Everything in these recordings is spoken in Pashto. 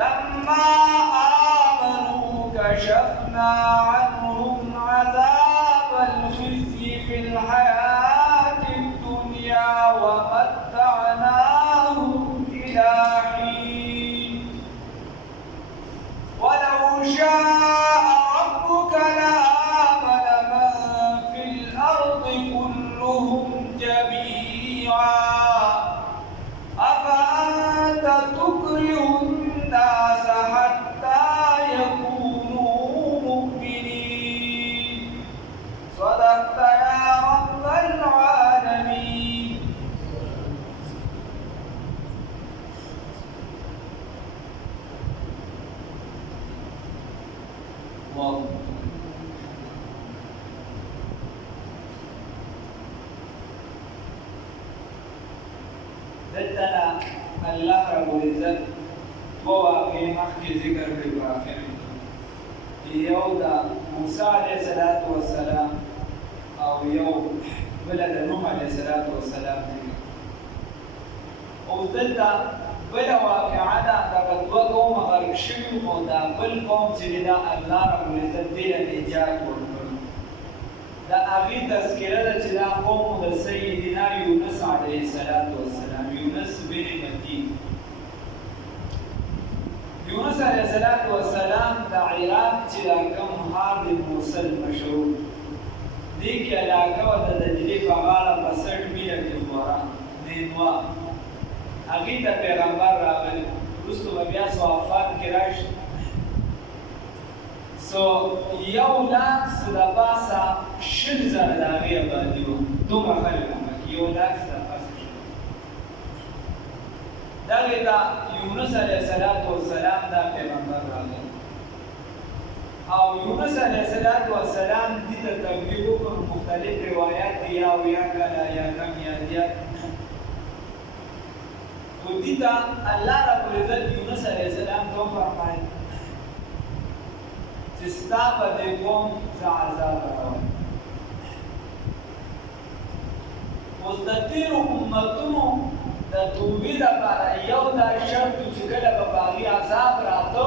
لما آمنوا كشفنا عنهم عذاب الخزي في الحياة الدنيا ومتعناهم إلى حين ولو شاء ربك لآمن من في الأرض كلهم جميعا أفأنت تكره الناس حتى يكونوا مؤمنين صدقت يا رب العالمين. واو دلتنا الله رب العزت مواقع مخي ذكر بالآخر يودا موسى عليه الصلاة والسلام أو يوم بلد نوح عليه الصلاة والسلام ودلتا بلا واقعة دا دوا قوم غرق شوي ودا بل قوم چې دا الله رب العزت دې نجات ورکړ دا هغه تذکره ده چې دا قوم د سیدنا یونس علیه السلام یونس بن متی یونس علیه السلام د عراق چې کوم هاد موصل مشهور دې کې علاقه و د دجلې په غاړه په 60 میله کې ورا دینوا هغه ته پیغمبر راغلی وروسته بیا صحافات کې راشي سو یو لاکس د پاسه شل زره د هغې باندې وو دومره خلک مکې یو لاکس د پاسه دغې ته یونس علیه السلام دا پیغمبر راغلی او یونس علیه السلام دې ته تبلیغ وکړ مختلف روایات دي یا کله یا کم یا زیات ودیتا الله رب العزت یونس علیه السلام ته فرمایي چې ستا په دې قوم څه عذاب راوړم اوس د تېرو امتونو د توبې لپاره یو دا شرط چې کله به په هغې عذاب راته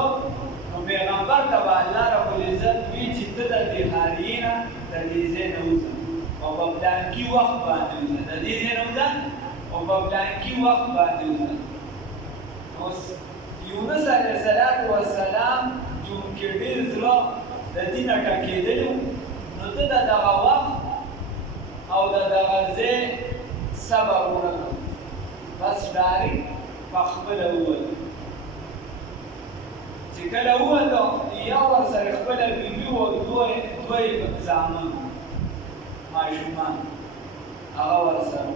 نو پیغمبر ته به الله رب العزت وي چې ته د دې حالیې نه د دې ځای نه وځه او په پلانکي وخت باندې وځه د دې ځای نه وځه او په پلانکي وخت باندې وځه اوس یونس علیه السلام چونکې ډېر زړه د دې نه ټکېدلی نو ته د دغه وخت او د دغه ځای صبر ونه کړ بس ډارې په خپله ووتو چې کله ووتو یو ورسره خپله بیبي و دوه یې زامن ماشومان هغه ورسره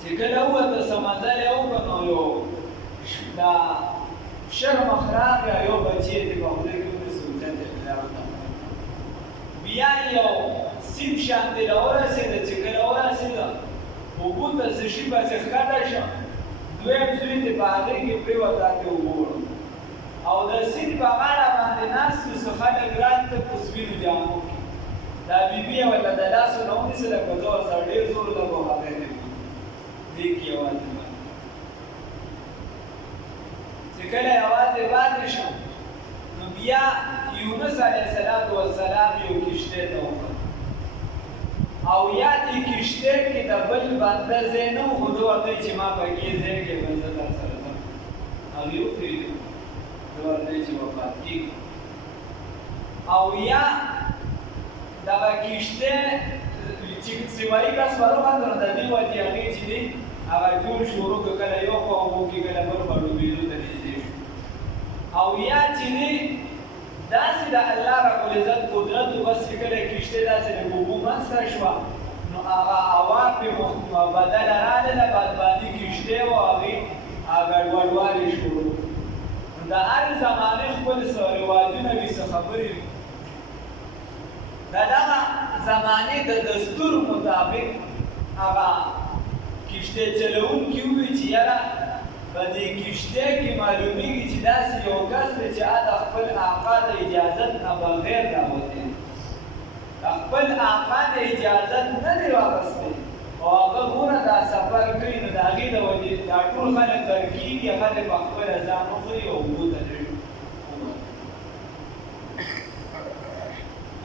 چې کله ووته څه مزل یې وکړ نو یو دا شرمخ راغی یو بچی یې په خوله کې ونیسه اوچت یې کړی بیا یو سیند شانتې راورسېده چې کله ورسېده اوبو ته څه شي پسې ښکته شه دویم زوی دې په هغې کې پرېوته هغې اوبه وړه او د سیند په غاړه باندې ناست وو څه خلک راته په سپینو جامو کې دا بیبي یې ورته د لاسو نه ونیسه لکه ده ورسره ډېر زور لګو هغې ته دې کې یوازې چې کله یوازې پاتې شو نو بیا یونس علیه السلام یو کشتۍ ته وکړ او یا دې کشتۍ کې د بل بنده ځای نه و خو ده ورته چې ما په دې ځای کې به زه در سره ځم هغې وپرېږدي ده ورته چې وفات کېږي او یا دغه کشتۍ چې سیمایي کس وروخته نو د دې وجې هغې چې دی هغه ټول شروع که کله یو خوا اوبو کې کله بل خوا ډوبېدو ته نږدې شو او یا چې دی داسې د الله رب العزت قدرت و بس چې کله کشتۍ داسې د اوبو منځته شوه نو هغه هوا پرې بدله راغله بدبادي کشتۍ و هغې ګډوډوالې شروع نو د هرې زمانې خپل څه رواجونه وي څه خبرې وي د دغه زمانې د دستور مطابق هغه کشتۍ چلوونکي ووایي چې یاره په دې کشتۍ کې معلومیږي چې داسې یو کس دی چې هغه خپل آقا د اجازت نه بغیر راوتی د خپل آقا د اجازت نه دی واخیستی او هغه ګوره دا سفر کوي نو د هغې د وجې دا ټول خلک ګرګېږي هغه د په خپله ځان وخوري او اوبو ته ډېر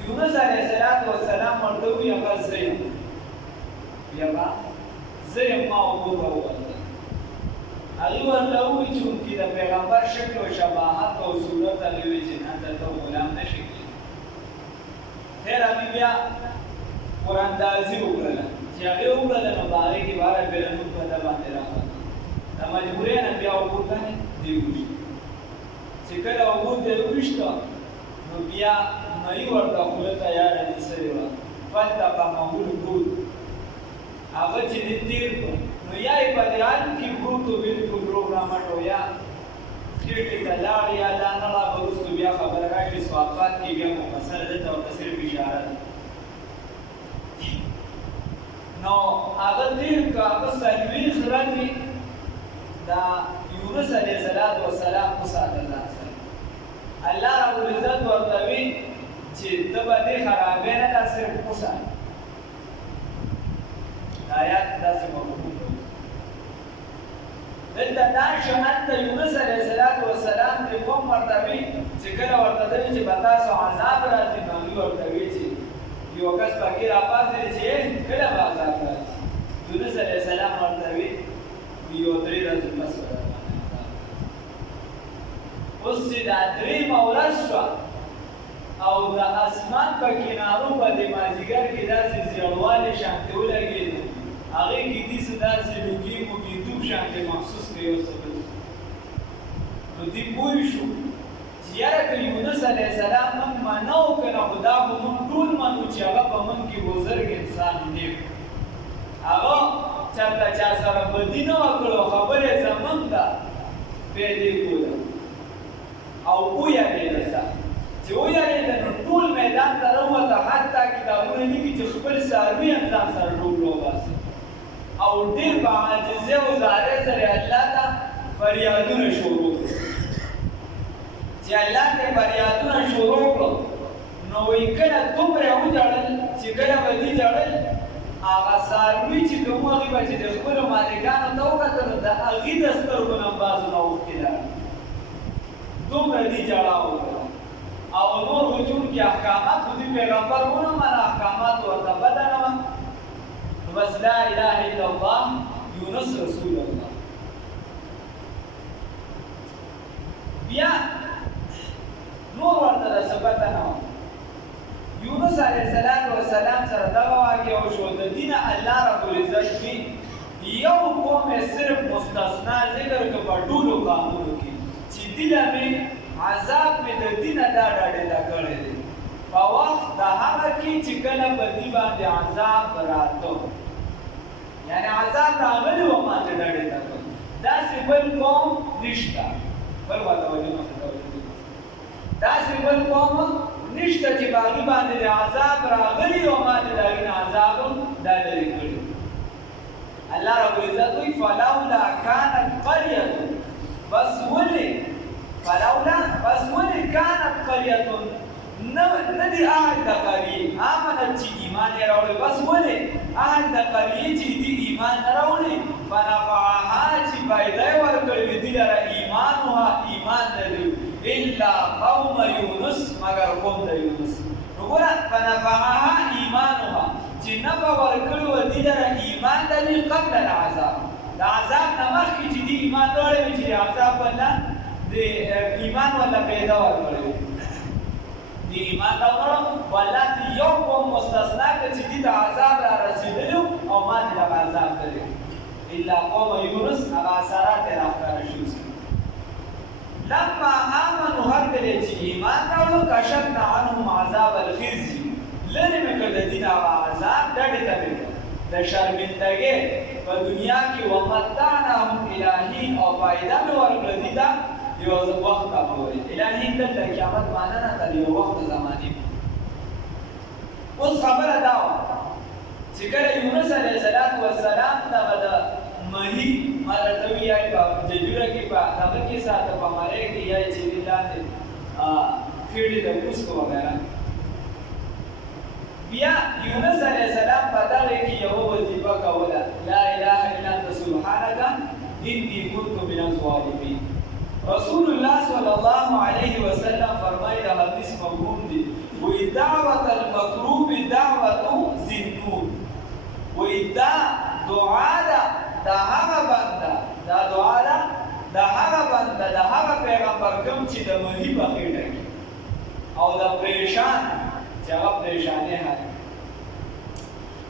یونس علیه السلام ورته ووایي هغه زه یم زه یم ما اوبو ته ووتلم هغې ورته ووایي چې چونکې د پیغمبر شکل و شباهت او صورت هغې وایي چې نه ته غلام نه شي کېدی خیر هغې بیا قراندازي وکړله چې هغې وکړله نو په هغې کې باره بېله موږ په ده باندې راغله د مجبورۍ نه بیا اوبو ته دې وویشته چې کله اوبو ته یې وویشته نو بیا مۍ ورته خوله ته یاره نیسلې وه فالتقمه الحوت هغه چې دې تېر کړو نو یا یې په دې حال کې پروت و بلکل پروګرامټ و یا خېټې ته لاړ یا لا نه لا به وروستو بیا خبره راشي سوافات کې بیا مفصله دلته ورته صرف اشاره ده نو هغه تېر کړه هغه څلوېښت ورځې دا یونس علیه السلام وساته ځان سره الله رب العزت ورته وي چې ته به دې خرابې نه دا صرف وساتې آیات داسې مفهوم دلته دا شو انت یونس علیه السلام دې قوم ورته وي چې کله ورته ده چې به تاسو عذاب راځي نو هغوی ورته وي چې یو کس پکې راپاڅېد چې کله به عذاب راځي یونس علیه السلام ورته وي یو 3 ورځې بس اوس چې دا 3 ورځ شوه او د اسمان په کنارو په دې مازدیګر کې داسې زیړوالی شانتې ولګېد هغې کې داسې داسې لوګي موګېدوب شانتې محسوس کړې یو څه بل نو دوی پوه شو چې یاره که یونس علیه السلام موږ منو که نه خو دا خو موږ ټول منو چې هغه په موږ کې بزرګ انسان دی هغه چېرته چا سره بدي نه وه کړو خبرې زموږ ده پیدې کوله او ویلېده سخت چې ویلېده نو ټول میدان ته راووته حتی کتابونه لیکي چې خپل څاروي هم ځان سره ډوبل وباسي او ډېر په عاجزۍ او زارۍ سره الله ته فریادونه شروع کړو چې الله ته فریادونه شروع کړو نو وایي کله دومره وژړل چې کله به دې ژړل هغه څاروي چې کوم هغې به چې د خپلو مالکانو ته وکتل نو د هغې د سترګو نه بازونه اوښکې لاړل دومره دې ژړا وکړه او نور خو چونکې احکامات خو دې پیغمبر ونه منه احکامات ورته بده نه وه نو بس لا اله الا الله یونس رسول الله بیا نور ورته د څه پته نه وه یونس علیه السلام سره دغه واقع وشو د دې نه الله رب العزت کې یو قوم یې صرف مستثنا ذکر کړه په ټولو قومونو کې چې دله مې عذاب مې د دې نه دا ډاډېده کړی دی په وخت د هغه کې چې کله په دې باندې عذاب راته یعنې عذاب راغلی و ما ته ډاډېده کړ داسې بل قوم نشته بل وا توجه مخې داسې بل قوم نشته چې په هغې باندې د عذاب راغلی او ما ته د هغې نه عذاب دا لرې کړي الله رب العزت وایي فلولا کانت قریة بس ولې کانت قریة نه دی اهل د قریې آمنت چې ایمان یې راوړی بس ولې اهل د قریې چې دي ایمان نه راوړي فنفعها چې فایده یې ورکړې وي دې لره ایمانها ایمان لري الا قوم یونس مگر قوم د یونس نو ګوره فنفعها ایمانها چې نفع ورکړې وه دې لره ایمان لري قبل العذاب د عذاب نه مخکې چې دې ایمان راوړی وي چې د عذاب ولا د ایمان ولا پیدا ورکړی وي د ایمان راوړم والله دې یو قوم مستثنا کړه چې دې د عذاب را رسېدلي او ما دې دغه عذاب کړی الا قوم یونس هغه اثرات یې راښکاره شوي لما آمنوا هر کله چې ایمان راوړو کشفنا عنهم عذاب الخزي لرې مې کړ د دې نه هغه عذاب ډډې ته مې کړ د شرمندګۍ په دنیا کې ومتعناهم الی حین او فایده مې ورکړه دې ته یو وخته پورې الی حین دلته قیامت معنا نه تر یو وخت زمانې اوس خبره دا وه چې کله یونس علیه السلام دغه د مهي مرتوي یا په ججوره کې په هغه کې ساته په مړی کې یا چې دې لاندې خېړې د پوسکو وغیره بیا یونس علیه السلام په دغه کې یوه وظیفه کوله، لا اله الا انت سبحانک انی کنت من الظالمین. رسول الله صلی الله علیه وسلم فرمایي د حدیث مفهوم دی، وی دعوت المکروب دعوت ذی-النون، وی دا دعا ده د هغه بنده، دا دعا ده د هغه بنده، د هغه پیغمبر کوم چې د مهي په خېټه کې او د پریشان چې هغه پریشانۍ حل.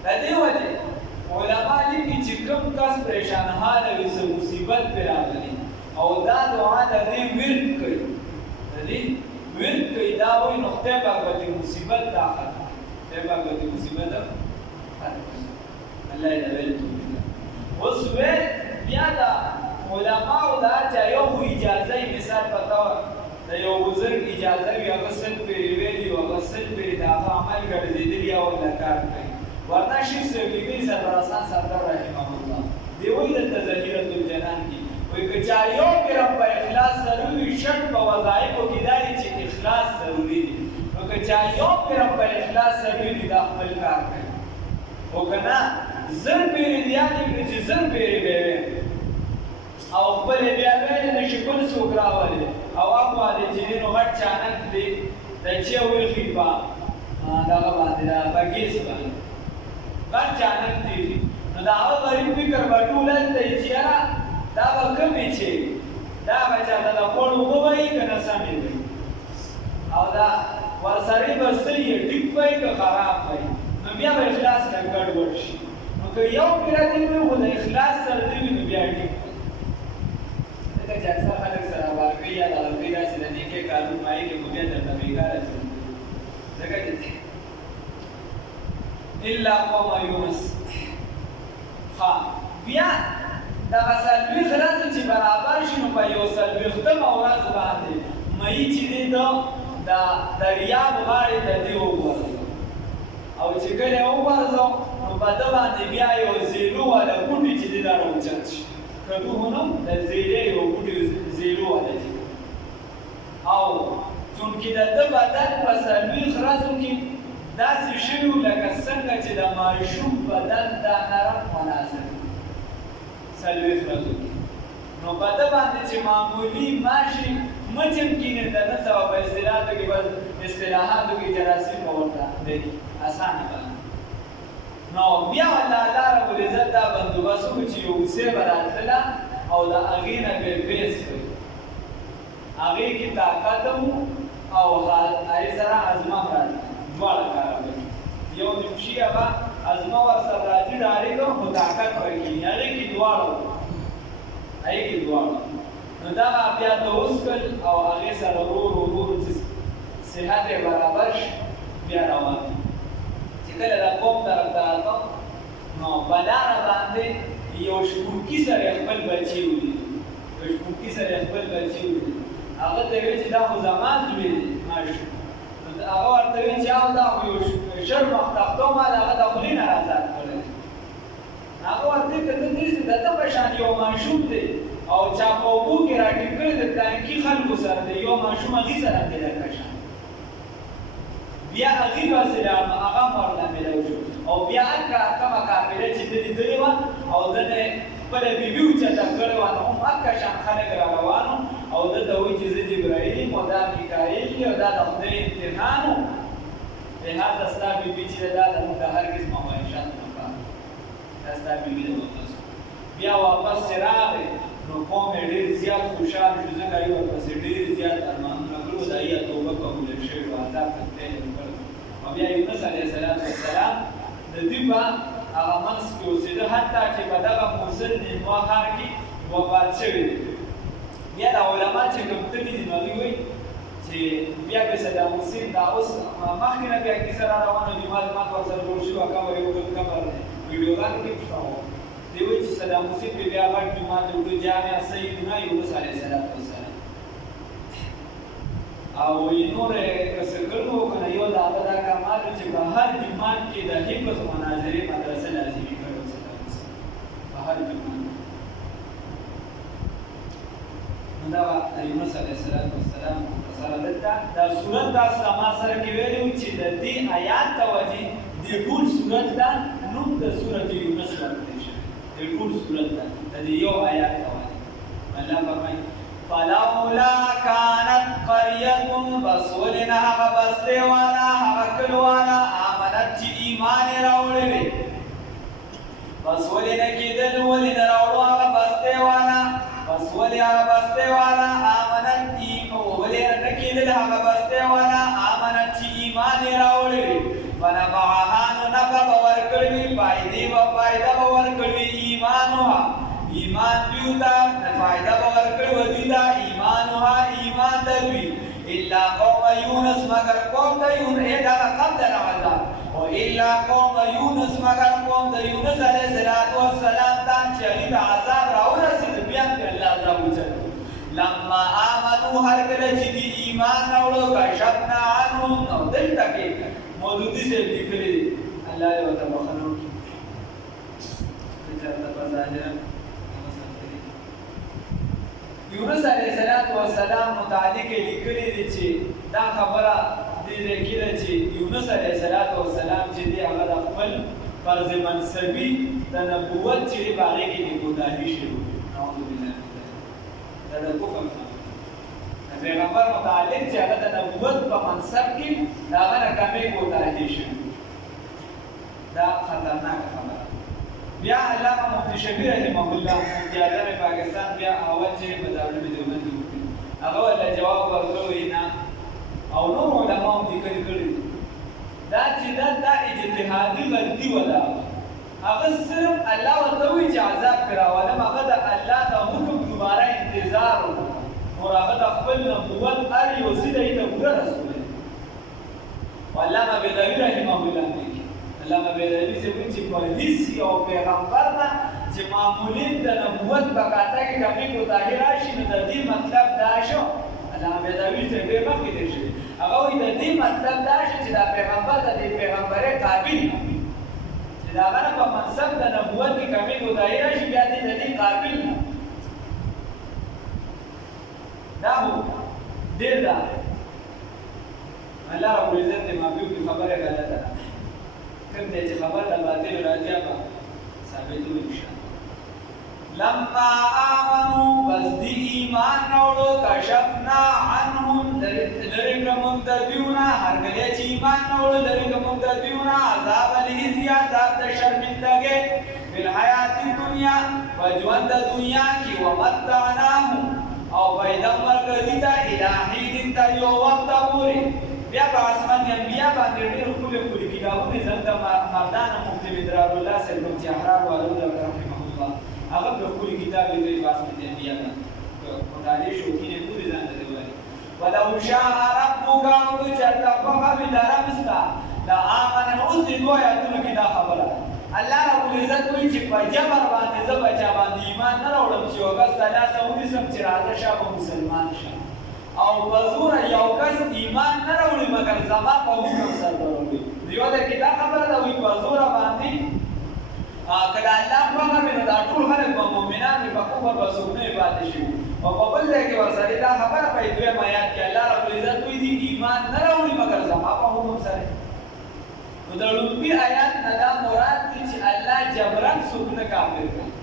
د دې وجې علما لیکي چې کوم کس پریشان حاله وي، څه مصیبت پرې راغلي او دا دعا د دې ورد کوي، د دې ورد کوي، دا وایي نو خدای پاک به دې مصیبت دا ختم کړي، خدای پاک به دې مصیبت ختم کړي. الله دې ویل اوس ویل بیا د علماو دا چا یو اجازه مثال پته وه د یو بزرګ اجازه وي، هغه سل پرې ویلي وي، هغه سل پرې د هغه عمل ګرځېدلي او ورله کار کوي. ورنه شیخ صفدي سربرستان سردار رحمه الله دی وایي دلته ذخیرة الجنان کې وایي که چا یو پرې په اخلاص ضروري وي، شرط په وظایفو کې دا دی چې اخلاص ضروري دی، نو که چا یو پرې په اخلاص ضروري دی دا خپل کار کوي. خو که نه زر پرې دی یاد کړي چې زر پرې به وي او خپل بیا ویلې نه شي بل څوک راولي او هغه دی چې دی نو غټ چانک دی د چې ویښي په دغه باندې د بګیس باندې غټ چانک دی، نو د هغه غریب فکر به ټول هلته وي چې یاره دا به کومې چې دا به چاته د خوړ اوبه وایي که نه سمې وایي او دا ورسره یې به څه یې ټیک وایي که خراب وایي، نو بیا به اخلاص نه ګډوډ شي. نو که یو پېره دی وي خو د اخلاص سره دی وي نو بیا ټیک ځکه چې اکثر خلک سره واقعي یا دغه کوي داسې د نیکۍ کارونه وایي چې خو بیا درته بېکاره شي، ځکه چې الا قوم یونس. بیا دغه څلوېښت ورځې چې برابر شي نو په یو څلوېښتمه ورځ باندې مهي چې دی د دریاب غاړې ته دی وغورځو او چې کله یې وغورځو نو په ده باندې بیا یو زیلو والا بوټي چې دی دا راوچت شي، کدو هنم د زیلې یو بوټي زیلو والا چې او چونکې د ده بدن په څلوېښت ورځو کې داسې شوي وو لکه څنګه چې د ماشوم بدن دا نرم مناسب څلوېښت ورځو کې، نو په ده باندې چې معمولي ماشي مچم کینې د نه سوه په اصطلاحاتو کې اصطلاحاتو کې جراثیم به ورته دی اسانه باندې. نو بیا والله الله رب العزت دا بندوبست وکړو چې یو اوسۍ به راتلله او د هغې نه به یې بیس کوي، هغې کې طاقت هم او هغې سره ازمه هم راځي، دواړه کاره کوي. یو نمشي هغه ازمه ورسره راځي ډارېږه خو طاقت ورکوي، هغې کې دواړه هغې کې دواړه نو دغه بیا ته وسکل او هغې سره ورو ورو چې صحت یې برابر شي بیا روان چې کله د قوم طرف ته راته نو په لاره باندې یو شپونکي سره یې خپل بچي ولید، یو شپونکي سره یې خپل بچي ولید، هغه ته ویل چې دا خو زما زوی دی ماشوم، هغه ورته ویل چې دا خو یو ژر مختختو ما د هغه د خولې نه رازاد کړی، هغه ورته ویل که ته داسې د ده په شان یو ماشوم دی او چا په اوبو کې راټینګ کړی د ټانکي خلکو سره دی، یو ماشوم هغې سره دی لکه شان، بیا هغې وسیله هغه هم ورله میلاو شو او بیا هلته کومه قافله چې ده لیدلې وه او ده نه خپله بیبي اوچته کړې وه نو هم هلته شان خلک را روان وو او ده ته وایي چې زه جبرایل یم او دا میکایل دی او دا د خدای امتحان و، لهذا ستا بیبي چې ده دا زموږ د هر قسمه معیشت لپاره دا ستا بیبي ده وتاسو. بیا واپس چې راغی نو قوم یې ډېر زیات خوشحال شو ځکه یې ورپسې ډېر زیات ارمانونه کړي د هغې توبه قبوله شوې وه، عذاب ته تللی وکړ او بیا یونس علیه السلام د دوی په هغه منځ کې اوسېده حتی چې په دغه موصل نیموا ښار کې وفات شوی دی. بیا د علما چې کوم تللي دي نو هغوی وایي چې بیا به صدام حسین دا اوس مخکې نه بیا کیسه را روانه دي معلومات ورسره جوړ شوي قبر یو بل قبر دی ویډیوګانو کې شته وو دی وایي چې صدام حسین به بیا غټ جومات جوړ جامع سیدنا یونس علیه السلام او نور څه کړو که نه یو د هغه دا کمال و چې په هر جومات کې د حفظ مناظرې مدرسه لازمي کړې وه په هر جومات. نو دا د یونس علیه السلام سره دلته دا صورت دا ما سره کې ویلي و چې د دې آیات توجه دې ټول صورت ته نوم د سورۃ یونس ورکړل شوی دې ټول صورت ته د یو آیات حواله الله فرمایي فلولا كانت قرية بسولنا بسته والا حقل والا آمنت چې ایمان راوړي بسولنا کېدل ولې نه راوړو هغه بسته والا بسولې هغه بسته والا آمنت ولې نه کېدل هغه بسته والا آمنت چې ایمان راوړي ونفعها نفع ورکړي فائدہ ورکړي ایمانها ایمان دیوتا فائدہ ورکړي ودیدا ایمانها ایمان دوی الا قوم یونس مگر قوم د یونس دا قبل عذاب او الا قوم یونس مگر قوم د یونس علیه السلام ته چې عذاب راورسید بیا الله عذاب وچت لما آمنوا هر کله چې ایمان راوړو کشفنا عنهم نو دلته کې مودودی سے لیکلي الله یې وته مخنو چرته په ظاهر یونس علیه السلام متعلق لیکلي دي چې دا خبره دې کېده چې یونس علیه السلام چې دی هغه خپل فرض منصبي د نبوت چې باغې کې دی کوتاهي شوی اعوذ بالله دا د کفر پیغمبر متعلق چې هغه د نبوت په منصب کې دا هغه کمې کوتاهي شوی دا خطرناک خبره بیا علامه مفتی شفیع رحمه الله مفتی اعظم پاکستان بیا اول چې مدارس دیوبند وکړي هغه ول جواب ورکړی نه او نور علماء ذکر کړی دا چې دا اجتهادي غلطي ولا هغه صرف الله ورته چې عذاب کراوله هغه د الله د حکم دوباره انتظار او هغه د خپل نبوت ار یو سیده ته پوره رسول علامه بدوی رحمه الله علامه بدوی چې په هیڅ یو پیغمبر نه چې معمولی د نبوت په کاته کې کمی کوتاهي راشي نو د دې مطلب دا شو علامه بدوی ته به مخکې دی شي هغه وایي د دې مطلب دا شي چې دا پیغمبر د دې پیغمبري قابل چې دا هغه په منصب د نبوت کې کمی کوتاهي راشي بیا دې د دې قابل دا هو ډېر دا الله رب العزت دې ما په خبره غلطه ده کوم دې چې خبر د باطل راځي په ثابتو نشه لما آمنوا بس دی ایمان راوړو کشفنا عنهم لرګم متدیونا هر کله چې ایمان راوړو لرګم متدیونا عذاب الهی عذاب د شرمندګي په حیات دنیا وجوند دنیا کې ومتعناهم او پیدا ورکړی دا الهی دین ته یو وخت پورې بیا په اسمان انبیا باندې ډېر خپل کتابونه زنده مردان مفتی بدرار الله سلام چې احرار والو رحمه الله هغه په خپل کتاب کې په اسمان انبیا باندې مطالعه شو کې پوری ځان ته وایي ولو شاء ربك او چرته په درمستا دا امن اوس دې وایي ته کې دا خبره الله رب العزت کوئی چې په جبر باندې زبچا باندې ایمان نه راوړم چې وګس ثلاثه ودسم چې راځه شابه مسلمان شه او بزور یو کس ایمان نه راوړي مګر زما په حکم سره وروړي دیو دا کې دا خبره ده وي بزور باندې کله الله په هغه نو دا ټول خلک په مؤمنان په کوفر وسونه پاتې شي او په بل ځای کې ورسره دا خبره په دوه آیات کې الله رب العزت وی دي ایمان نه راوړي مګر زما په حکم سره نو د لومبي آیات نه دا مراد دي چې الله جبران سونه کافر کړي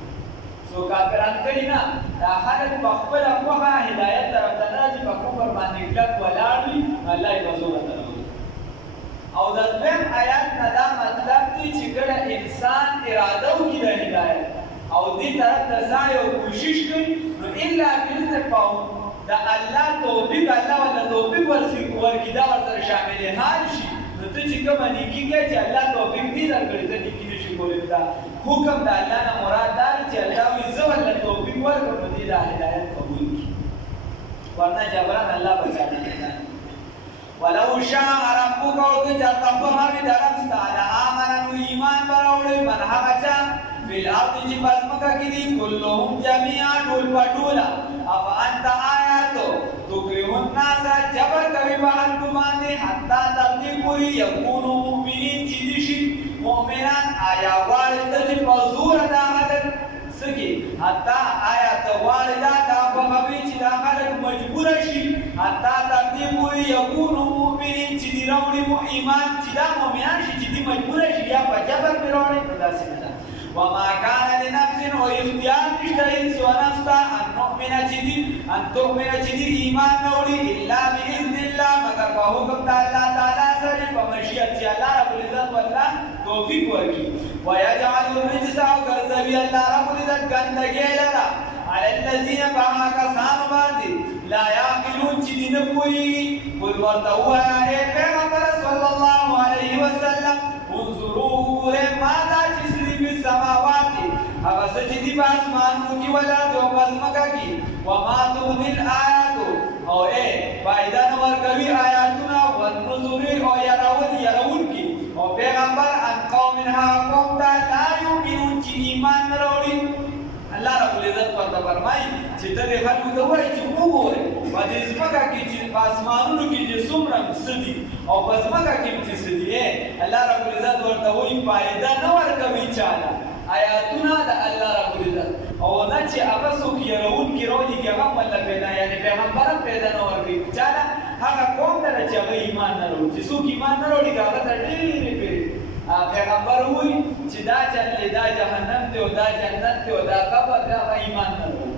سو کافران کوي نه دا خلک په خپل خواخه هدایت طرف ته راځي په کوفر باندې کلک ولاړ وي الله یې بزور تراوي او د دویم آیات نه دا مطلب دی چې کله انسان اراده وکړي د هدایت او دې طرف ته ځای او کوشش کوي نو الا باذن الله دا الله توفیق الله ولا توفیق ورکړي دا ورسره شامل حال شي نو ته چې کوم نیکی کوي چې الله توفیق دې درکړي ته نیکی نشي کولای دا حکم د الله نه مراد دا چې الله وي زو له توفیق ورکړي دې د هدایت قبول کړي ورنه جبران الله بچانا نه ولو شاء ربك او تجتبها بدرستا لآمنوا ایمان براوړي من هغه چا فل ارض چې پزمکه کې دي كلهم جميعا ټول پټولا اف انت آیاتو تکرهون الناس جبر کوي باندې باندې حتا ترتیب پوری یکونو مؤمنین چې دي مؤمنان آیا والد چې پزور د عادت سکی حتا آیات والدا دا په غوي چې دا خلک مجبور شي حتا ترتیب پوری یکونو المؤمنين چې دی راوړي مو ایمان چې دا مؤمنان شي چې دی مجبور شي یا په جبر پرې راوړي نو داسې نه ده وما كان لنفس او اختیار نشته هیڅ یوه نفس ته ان تؤمن چې دی ایمان راوړي الا باذن الله مګر په حکم د الله تعالی سره په مشیت چې الله رب العزت والله توفیق ورکړي ويجعل الرجس او ګرځوي الله رب العزت ګندګي لرا على الذين باها کسان باندې لا يعقلون چې دین کوي قل ورته وایي پیغمبر صلی الله علیه وسلم انظروا ماذا تسري في السماوات هغه څه چې دی په اسمانونو کې ولا د پزماکه کې وما تغني الآيات او فائدہ نه ورکوي آیاتونه والنذر او يرون کې او پیغمبر ان قوم قوم لا يؤمنون چې ایمان نه راوړي الله رب العزت ورته فرمایي چې ته دې خلکو ته وایي چې وګورئ په دې ځمکه کې چې په اسمانونو کې چې څومره څه دي او په ځمکه کې چې څه دي الله رب العزت ورته وایي فائدہ نه ورکوي چاله آیاتونه د الله رب العزت او نه چې هغه څوک يرونکي راوړي چې هغه مله پیدا یعنې پیغمبر هم پیدا نه ورکوي چاله هغه قوم ته چې هغه ایمان نه راوړي چې څوک ایمان نه راوړي هغه ته ډېرې پیغمبر وایي چې دا جنت دا جهنم دی او دا جنت دی او دا قبر دی هغه ایمان نه راوړي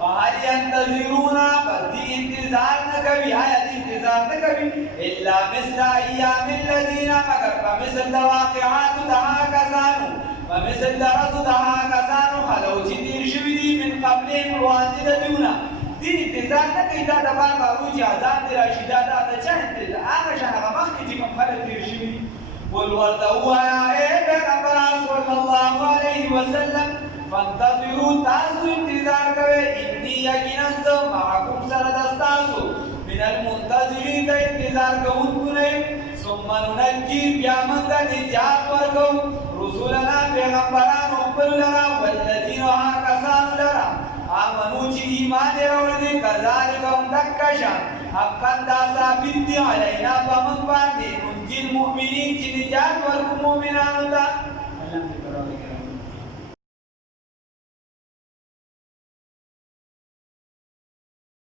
وهل ينتظرون فدي انتظار نكوي آية انتظار نكوي إلا مثل أيام الذين مگر فمثل واقعات دها كسانو فمثل درد دها كسانو خلو جدير شويدي من قبلهم رواندد ديونا دي انتظار نكوي دا دبار باروجي عذاب دي راشدا دا چه انتظار آغا شانا غمخ کی چکم خلق دير شويدي قل ورتوا يا پیغمبر صلى الله عليه وسلم فانتظروا تاسو انتظار کوئ انی یقینا زه معکم سره دستاسو من المنتظرین د انتظار کوونکو نه ثم ننجي بیا موږ نجات ورکو رسولنا پیغمبرانو خپلو لره والذین هغه کسانو لره آمنو چې ایمان یې راوړی کذلک هم دکه شان حقا دا ثابت دي علینا په موږ باندې ننجي المؤمنین چې نجات ورکو مؤمنانو ته